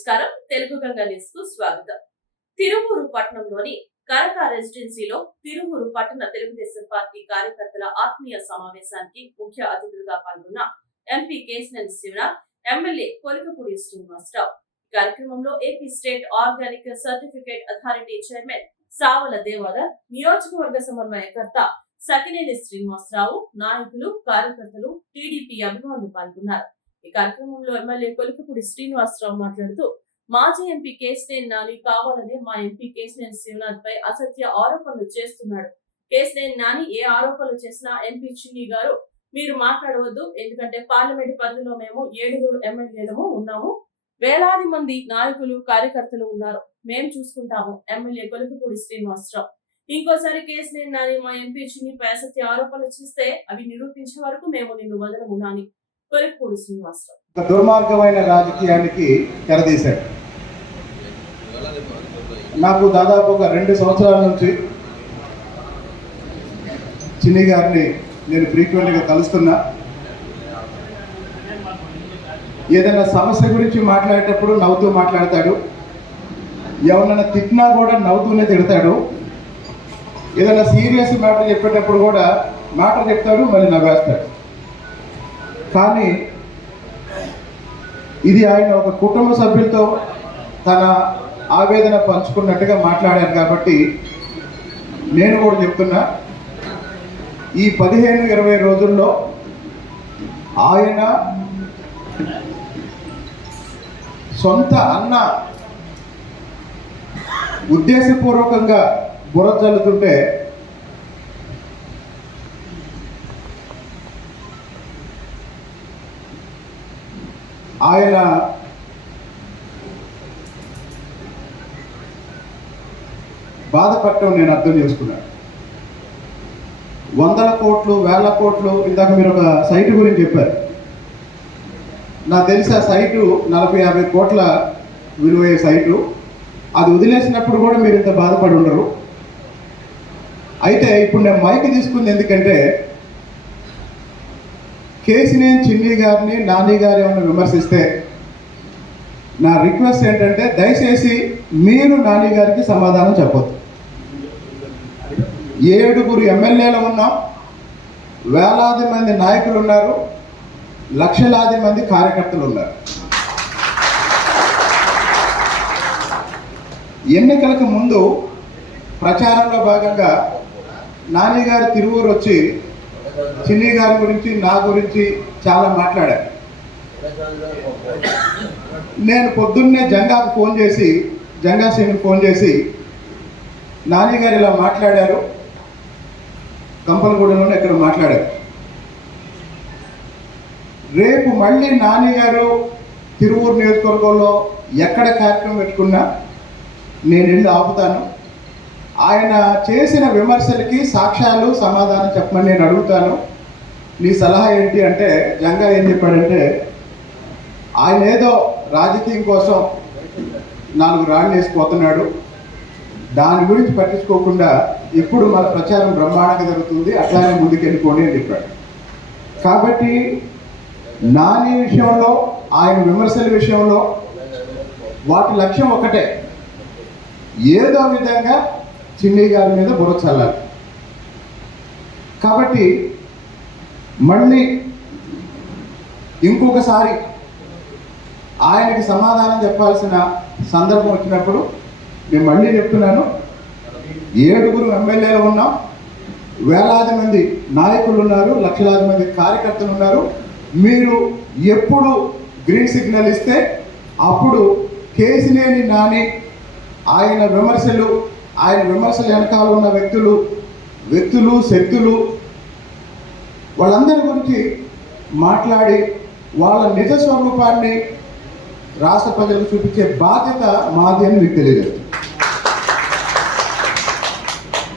నమస్కారం. తెలుగు గంగా న్యూస్కు స్వాగతం. తిరువూరు పట్టణంలోని కరక రెసిడెన్సీలో తిరువూరు పట్టణ తెలుగుదేశం పార్టీ కార్యకర్తల ఆత్మీయ సమావేశానికి ముఖ్య అతిథులుగా పాల్గొన్న ఎంపీ కేసినేని శివనాథ్ ఎమ్మెల్యే కొలికపూడి శ్రీనివాసరావు. ఈ కార్యక్రమంలో AP state organic certificate authority chairman Savala Devadar నియోజకవర్గ సమన్వయకర్త సకినేని శ్రీనివాసరావు నాయకులు కార్యకర్తలు టీడీపీ అభిమానులు పాల్గొన్నారు. ఈ కార్యక్రమంలో ఎమ్మెల్యే కొలికపూడి శ్రీనివాసరావు మాట్లాడుతూ మాజీ ఎంపీ కేసినేని నాని కావాలనే మా ఎంపీ కేసినేని శివనాథ్ పై అసత్య ఆరోపణలు చేస్తున్నాడు. కేసినేని నాని ఏ ఆరోపణలు చేసినా ఎంపీ చిన్ని గారు మీరు మాట్లాడవద్దు ఎందుకంటే పార్లమెంట్ పరిధిలో మేము ఏడుగురు ఎమ్మెల్యేలము ఉన్నాము. వేలాది మంది నాయకులు కార్యకర్తలు ఉన్నారు. మేము చూసుకుంటాము ఎమ్మెల్యే కొలికపూడి శ్రీనివాసరావు. ఇంకోసారి కేసినేని నాని మా ఎంపీ చిన్నిపై అసత్య ఆరోపణలు చేస్తే అవి నిరూపించే వరకు మేము నిన్ను వదలము నాని. శ్రీనివాసరావు. ఒక దుర్మార్గమైన రాజకీయానికి తెరదీశాడు. నాకు దాదాపు ఒక రెండు సంవత్సరాల నుంచి చిన్ని గారిని నేను ఫ్రీక్వెంట్గా కలుస్తున్నా. ఏదైనా సమస్య గురించి మాట్లాడేటప్పుడు నవ్వుతూ మాట్లాడతాడు. ఎవరైనా తిట్టినా కూడా నవ్వుతూనే తిడతాడు. ఏదైనా సీరియస్ మ్యాటర్ చెప్పేటప్పుడు కూడా మాట చెప్తాడు మళ్ళీ నవ్వేస్తాడు. కానీ ఇది ఆయన ఒక కుటుంబ సభ్యులతో తన ఆవేదన పంచుకున్నట్టుగా మాట్లాడారు కాబట్టి నేను కూడా చెప్తున్నా ఈ పదిహేను ఇరవై రోజుల్లో ఆయన సొంత అన్న ఉద్దేశపూర్వకంగా బుర్ర చల్లుతుంటే ఆయన బాధపడటం నేను అర్థం చేసుకున్నాను. వందల కోట్లు వేల కోట్లు ఇందాక మీరు ఒక సైటు గురించి చెప్పారు. నాకు తెలిసి ఆ సైటు నలభై యాభై కోట్ల విలువయ్యే సైటు. అది వదిలేసినప్పుడు కూడా మీరు ఇంత బాధపడి ఉండరు. అయితే ఇప్పుడు నేను మైక్ తీసుకుంది ఎందుకంటే కేసినేని చిన్ని గారిని నాని గారు ఏమైనా విమర్శిస్తే నా రిక్వెస్ట్ ఏంటంటే దయచేసి మీరు నాని గారికి సమాధానం చెప్పొద్దు. ఏడుగురు ఎమ్మెల్యేలు ఉన్నాం. వేలాది మంది నాయకులు ఉన్నారు. లక్షలాది మంది కార్యకర్తలు ఉన్నారు. ఎన్నికలకు ముందు ప్రచారంలో భాగంగా నాని గారు తిరువూరు వచ్చి చిన్ని గారి గురించి నా గురించి చాలా మాట్లాడారు. నేను పొద్దున్నే జంగాకు ఫోన్ చేసి జంగా శ్రీనికి ఫోన్ చేసి నాని గారు ఇలా మాట్లాడారు. కంపలగూడెంలోనే ఇక్కడ మాట్లాడారు. రేపు మళ్ళీ నాని గారు తిరువూరు నియోజకవర్గంలో ఎక్కడ కార్యక్రమం పెట్టుకున్నా నేను వెళ్ళి ఆపుతాను. ఆయన చేసిన విమర్శలకి సాక్ష్యాలు సమాధానం చెప్పమని నేను అడుగుతాను. నీ సలహా ఏంటి అంటే జంగా ఏం చెప్పాడంటే ఆయన ఏదో రాజకీయం కోసం నాలుగు రాళ్ళు వేసిపోతున్నాడు దాని గురించి పట్టించుకోకుండా ఇప్పుడు మన ప్రచారం బ్రహ్మాండంగా జరుగుతుంది అట్లానే ముందుకెళ్ళిపోండి అని చెప్పాడు. కాబట్టి నాని విషయంలో ఆయన విమర్శల విషయంలో వాటి లక్ష్యం ఒకటే. ఏదో విధంగా చిన్ని గారి మీద బుర్ర చల్లాలి. కాబట్టి మళ్ళీ ఇంకొకసారి ఆయనకి సమాధానం చెప్పాల్సిన సందర్భం వచ్చినప్పుడు నేను మళ్ళీ చెప్తున్నాను. ఏడుగురు ఎమ్మెల్యేలు ఉన్నాం వేలాది మంది నాయకులు ఉన్నారు లక్షలాది మంది కార్యకర్తలు ఉన్నారు. మీరు ఎప్పుడు గ్రీన్ సిగ్నల్ ఇస్తే అప్పుడు కేసినేని నాని ఆయన విమర్శలు ఆయన విమర్శల వెనకాల ఉన్న వ్యక్తులు వ్యక్తులు శక్తులు వాళ్ళందరి గురించి మాట్లాడి వాళ్ళ నిజ స్వరూపాన్ని రాష్ట్ర ప్రజలకు చూపించే బాధ్యత మాది అని మీకు తెలియజేస్తుంది